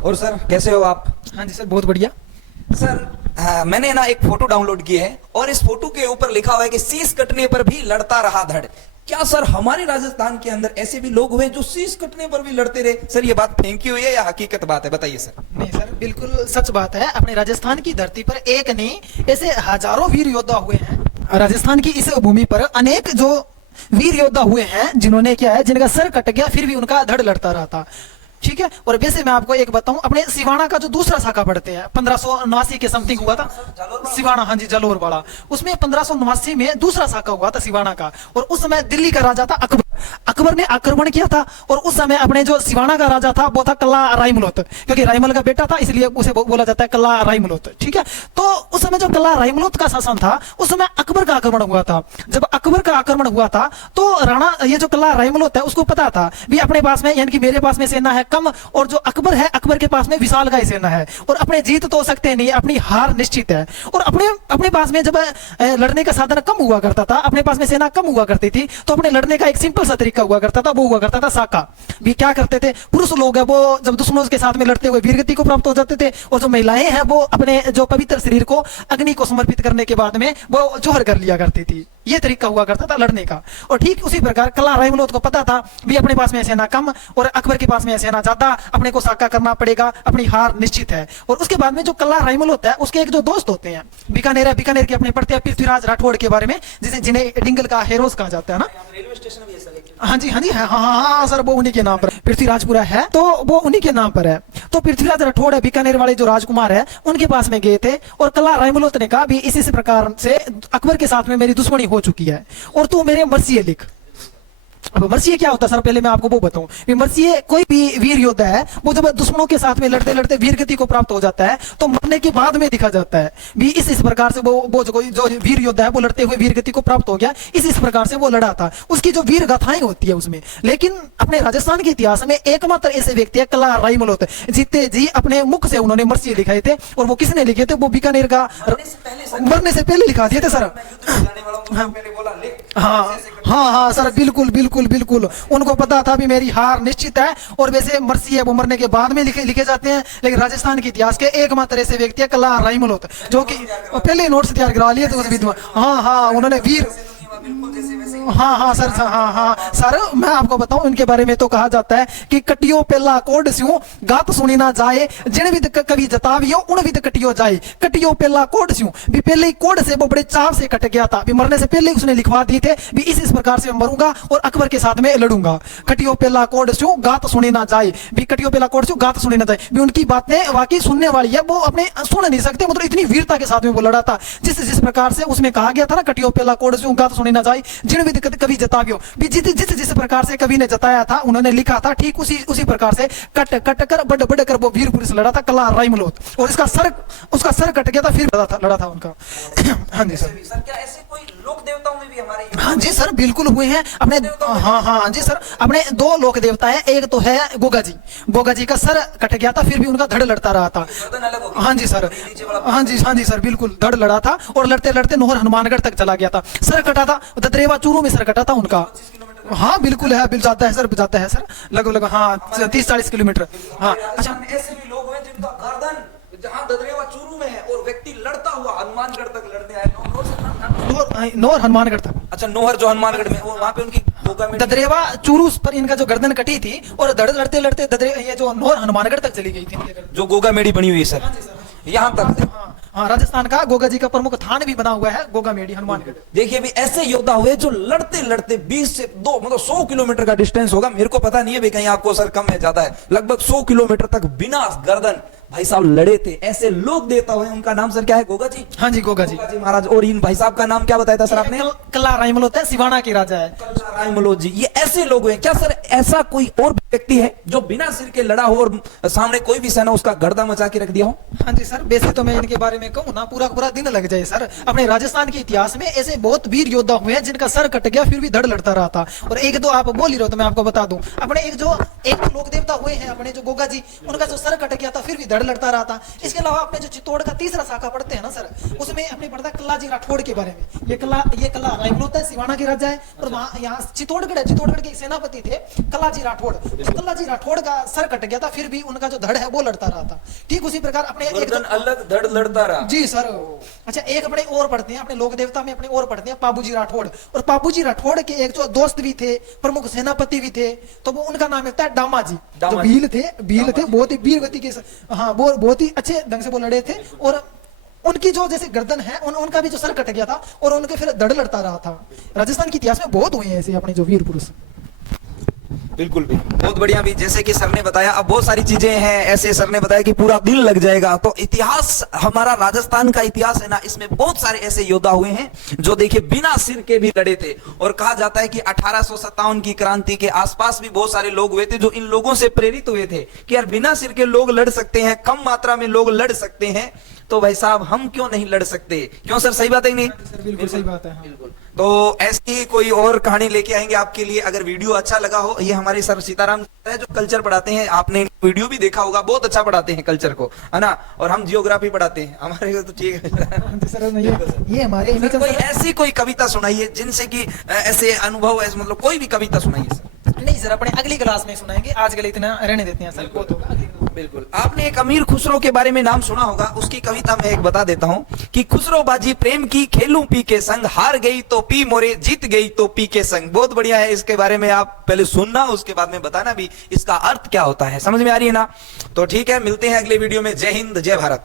और सर कैसे हो आप? हाँ जी सर, बहुत बढ़िया। सर मैंने ना एक फोटो डाउनलोड की है और इस फोटो के ऊपर लिखा हुआ है कि शीश कटने पर भी लड़ता रहा धड़। क्या सर हमारे राजस्थान के अंदर ऐसे भी लोग हुए जो शीश कटने पर भी लड़ते रहे? सर ये बात फेंकी हुई है या हकीकत बात है, बताइए सर। नहीं सर, बिल्कुल सच बात है। अपने राजस्थान की धरती पर एक नहीं, ऐसे हजारों वीर योद्धा हुए हैं। राजस्थान की इस भूमि पर अनेक जो वीर योद्धा हुए हैं जिन्होंने क्या है, जिनका सर कट गया फिर भी उनका धड़ लड़ता रहा था। ठीक है। और वैसे मैं आपको एक बताऊं, अपने सिवाना का जो दूसरा शाखा पढ़ते हैं 1589 के समथिंग हुआ था सिवाना। हाँ जी, जलोर वाला। उसमें 1589 में दूसरा शाखा हुआ था सिवाना का। और उस समय दिल्ली का राजा था अकबर। अकबर ने आक्रमण किया था और उस समय अपने जो सिवाना का राजा था वो था कल्ला रायमलोत, क्योंकि रायमल का बेटा था इसलिए उसे बोला जाता है कल्ला रायमलोत। ठीक है। तो उस समय जो कल्ला रायमलोत का शासन था उस समय अकबर का आक्रमण हुआ था। जब अकबर का आक्रमण हुआ था तो राणा ये जो कल्ला रायमलोत है उसको पता था भी अपने पास में, यानी कि मेरे पास में सेना है कम और जो अकबर है अकबर के पास में विशाल का सेना है और अपने जीत तो सकते नहीं, अपनी हार निश्चित है। और अपने पास में जब लड़ने का साधन कम हुआ करता था, अपने पास में सेना कम हुआ करती थी, तो अपने लड़ने का एक सिंपल सा तरीका हुआ करता था, वो हुआ करता था साका। भी क्या करते थे पुरुष लोग है वो जब दुश्मनों के साथ में लड़ते हुए वीरगति को प्राप्त हो जाते थे, और जो महिलाएं हैं वो अपने जो पवित्र शरीर को अग्नि को समर्पित करने के बाद में वो जोहर कर लिया करती थी। ये तरीका हुआ करता था लड़ने का। और ठीक उसी प्रकार कल्ला रायमलोत को पता था भी अपने पास में सेना कम और अकबर के पास में सेना ज्यादा, अपने को साका करना पड़ेगा, अपनी हार निश्चित है। और उसके बाद में जो कल्ला रायमलोत है उसके एक जो दोस्त होते हैं बीकानेर है, बीकानेर के अपने पढ़ते हैं पृथ्वीराज राठौड़ के बारे में, जिसे जिन्हें डिंगल का हेरोज कहा जाता है ना। रेलवे स्टेशन भी है सर। हाँ जी, हाँ जी, हाँ हाँ हाँ सर, वो उन्हीं के नाम पर पृथ्वीराजपुरा है, तो वो उन्हीं के नाम पर है। तो पृथ्वीराज राठौड़ है, बीकानेर वाले जो राजकुमार है, उनके पास में गए थे और कल्ला रायमलोत ने कहा भी इसी प्रकार से अकबर के साथ में मेरी दुश्मनी हो चुकी है और तू मेरे मर्सिये लिख। अब मर्सिये क्या होता है सर, पहले मैं आपको वो बताऊं। मर्सिये कोई भी वीर योद्धा है वो जब दुश्मनों के साथ में लड़ते लड़ते वीरगति को प्राप्त हो जाता है तो मरने के बाद में दिखा जाता है भी इस प्रकार से वो जो वीर योद्धा है वो लड़ते हुए वीरगति को प्राप्त हो गया, इस प्रकार से वो लड़ा था, उसकी जो वीर गाथाएं होती है उसमें। लेकिन अपने राजस्थान के इतिहास में एकमात्र ऐसे व्यक्ति है कल्ला रायमलोत, जीते जी अपने मुख से उन्होंने मर्सिये लिखाए थे। और वो किसने लिखे थे? वो बीकानेर का मरने से पहले लिखा दिए थे सर। हाँ हाँ हाँ सर, बिल्कुल बिल्कुल बिल्कुल, उनको पता था भी मेरी हार निश्चित है। और वैसे मर्सिये वो मरने के बाद में लिखे जाते हैं, लेकिन राजस्थान के इतिहास के एकमात्र ऐसे व्यक्ति है कल्ला रायमलोत, जो कि पहले नोट्स तैयार करा लिए थे उस विद्वान। हाँ हाँ, उन्होंने वीर, हाँ हाँ सर, हाँ हाँ सर, मैं आपको बताऊं इनके बारे में तो कहा जाता है कि कटियो पहला कोड स्यूं गात सुनी ना जाए, जिन विद कवि जतावियो उन विद कटियो जाए। कटियो पहला कोड स्यूं भी पहले ही कोड से वो बड़े चाव से कट गया था, भी मरने से पहले उसने लिखवा दिए थे भी इस प्रकार से मरूंगा और अकबर के साथ में लड़ूंगा। कटियो पहला कोड स्यूं गात सुनी ना जाए, भी कटियो पहला कोड स्यूं गात सुनी ना जाए, भी उनकी बातें वाकई सुनने वाली है, वो अपने सुन नहीं सकते, मतलब इतनी वीरता के साथ में वो लड़ा था। जिस प्रकार से उसमें कहा गया था ना कटियो पहला कोड स्यूं गात सुनी ना जाए, जिन विद कवि जतावियो, जिस प्रकार से कवि ने जताया था उन्होंने लिखा था, ठीक उसी प्रकार से कट कर बड़ कर वो वीर पुरुष लड़ा था कल्ला रायमलोत। और उसका सर कट गया था फिर लड़ा था उनका। हाँ जी सर। क्या ऐसे कोई लोक देवताओं में भी हमारे? हाँ जी सर, बिल्कुल हुए हैं अपने। हाँ हाँ जी सर, अपने दो लोक देवता है, एक तो है गोगा जी। गोगा जी का सर कट गया था फिर भी उनका धड़ लड़ता रहा था। हाँ जी सर, हाँ जी सर, बिल्कुल धड़ लड़ा था और लड़ते लड़ते नोहर हनुमानगढ़ तक चला गया था। सर कटा था ददरेवा चूरू में, सर कटा था उनका। हाँ बिल्कुल है, बिल जाता है सर, जाता है सर लगभग, हाँ 30-40 किलोमीटर। हाँ अच्छा, ऐसे भी लोग हैं जिनका गर्दन जहां ददरेवा चूरू में है और व्यक्ति लड़ता हुआ हनुमानगढ़ तक लड़ने आए। नोहर हनुमानगढ़ तक। अच्छा, नोहर जो हनुमानगढ़ में, वहां पे उनकी ददरेवा चूरू पर इनका जो गर्दन कटी थी और धड़ लड़ते लड़ते ये जो नोहर हनुमानगढ़ तक चली गई थी, जो गोगा मेड़ी बनी हुई है सर, यहाँ तक। हाँ, राजस्थान का गोगा जी का प्रमुख थान भी बना हुआ है गोगा मेड़ी हनुमानगढ़। देखिए अभी ऐसे योद्धा हुए जो लड़ते लड़ते 20 से 2 मतलब 100 किलोमीटर का डिस्टेंस होगा, मेरे को पता नहीं है भाई कहीं आपको सर कम है ज्यादा है, लगभग 100 किलोमीटर तक बिना गर्दन भाई साहब लड़े थे। ऐसे लोग देता हुए, उनका नाम सर क्या है? गोगा जी। हाँ जी, गोगा जी महाराज। और इन भाई साहब का नाम क्या बताया था सर आपने? कल्ला रायमलोत है, सिवाना के राजा है कल्ला रायमलोत जी। ये ऐसे लोग हैं क्या सर? ऐसा कोई और व्यक्ति है जो बिना सिर के लड़ा हो और सामने कोई भी सेना उसका गर्दा मचा के रख दिया हो? हाँ जी सर, वैसे तो मैं इनके बारे में कहूँ ना पूरा दिन लग जाए सर। अपने राजस्थान के इतिहास में ऐसे बहुत वीर योद्धा हुए हैं जिनका सर कट गया फिर भी धड़ लड़ता रहा था। और एक दो आप बोल ही रहे हो तो मैं आपको बता दूं, अपने एक लोक देवता हुए हैं अपने जो गोगा जी, उनका जो सर कट गया था फिर भी धड़ लड़ता रहा था। इसके अलावा अपने जो चित्तौड़ का तीसरा शाखा पढ़ते हैं ना सर, उसमें अपने पढ़ता है कल्ला जी राठौड़ के बारे में। ये कल्ला रायमलोत है, सिवाना के राजा है, और वहाँ यहाँ चित्तौड़गढ़ है, चित्तौड़गढ़ के सेनापति थे कल्ला जी राठौड़। अब्दुल्ला जी राठौड़ का सर कट गया था, फिर भी उनका जो धड़ है वो लड़ता रहा था। ठीक उसी प्रकार अपने एक गर्दन अलग धड़ लड़ता रहा। जी सर। अच्छा, एक अपने और पढ़ते हैं, अपने लोक देवता में अपने और पढ़ते हैं पाबूजी राठौड़। और पाबूजी राठौड़ के एक जो दोस्त भी थे, प्रमुख सेनापति भी थे, तो वो उनका नाम होता है डामा जी। जो भील थे बहुत ही वीर गति के, हाँ वो बहुत ही अच्छे ढंग से वो लड़े थे। और उनकी जो जैसे गर्दन है, उनका भी जो सर कट गया था और उनके फिर धड़ लड़ता रहा था। राजस्थान के इतिहास में बहुत हुए हैं ऐसे अपने जो वीर पुरुष। बिल्कुल भी बहुत बढ़िया। भी जैसे कि सर ने बताया, अब बहुत सारी चीजें हैं ऐसे, सर ने बताया कि पूरा दिन लग जाएगा। तो इतिहास, हमारा राजस्थान का इतिहास है ना, इसमें बहुत सारे ऐसे योद्धा हुए हैं जो देखिए बिना सिर के भी लड़े थे। और कहा जाता है कि 1857 की क्रांति के आसपास भी बहुत सारे लोग हुए थे जो इन लोगों से प्रेरित हुए थे कि यार बिना सिर के लोग लड़ सकते हैं, कम मात्रा में लोग लड़ सकते हैं, तो भाई साहब हम क्यों नहीं लड़ सकते। क्यों सर, सही बात है नहीं? सर बिल्कुल सही बात है। बिल्कुल। तो ऐसी कोई और कहानी लेके आएंगे आपके लिए। अगर वीडियो अच्छा लगा हो, ये हमारे सर सीताराम है जो कल्चर पढ़ाते हैं, आपने वीडियो भी देखा होगा, बहुत अच्छा पढ़ाते हैं कल्चर को, है ना। और हम जियोग्राफी पढ़ाते हैं, हमारे को तो ठीक है सर। ये हमारे कोई ऐसी कोई कविता सुनाइए जिनसे कि ऐसे अनुभव, ऐसे मतलब कोई भी कविता सुनाइए सर। नहीं सर, अपने अगली क्लास में सुनाएंगे, आज के लिए इतना रहने देते हैं सर। बहुत होगा। बिल्कुल। आपने एक अमीर खुसरो के बारे में नाम सुना होगा, उसकी कविता में एक बता देता हूं कि खुसरो बाजी प्रेम की खेलूं पी के संग, हार गई तो पी मोरे, जीत गई तो पी के संग। बहुत बढ़िया है। इसके बारे में आप पहले सुनना, उसके बाद में बताना भी इसका अर्थ क्या होता है। समझ में आ रही है ना? तो ठीक है, मिलते हैं अगले वीडियो में। जय हिंद, जय भारत।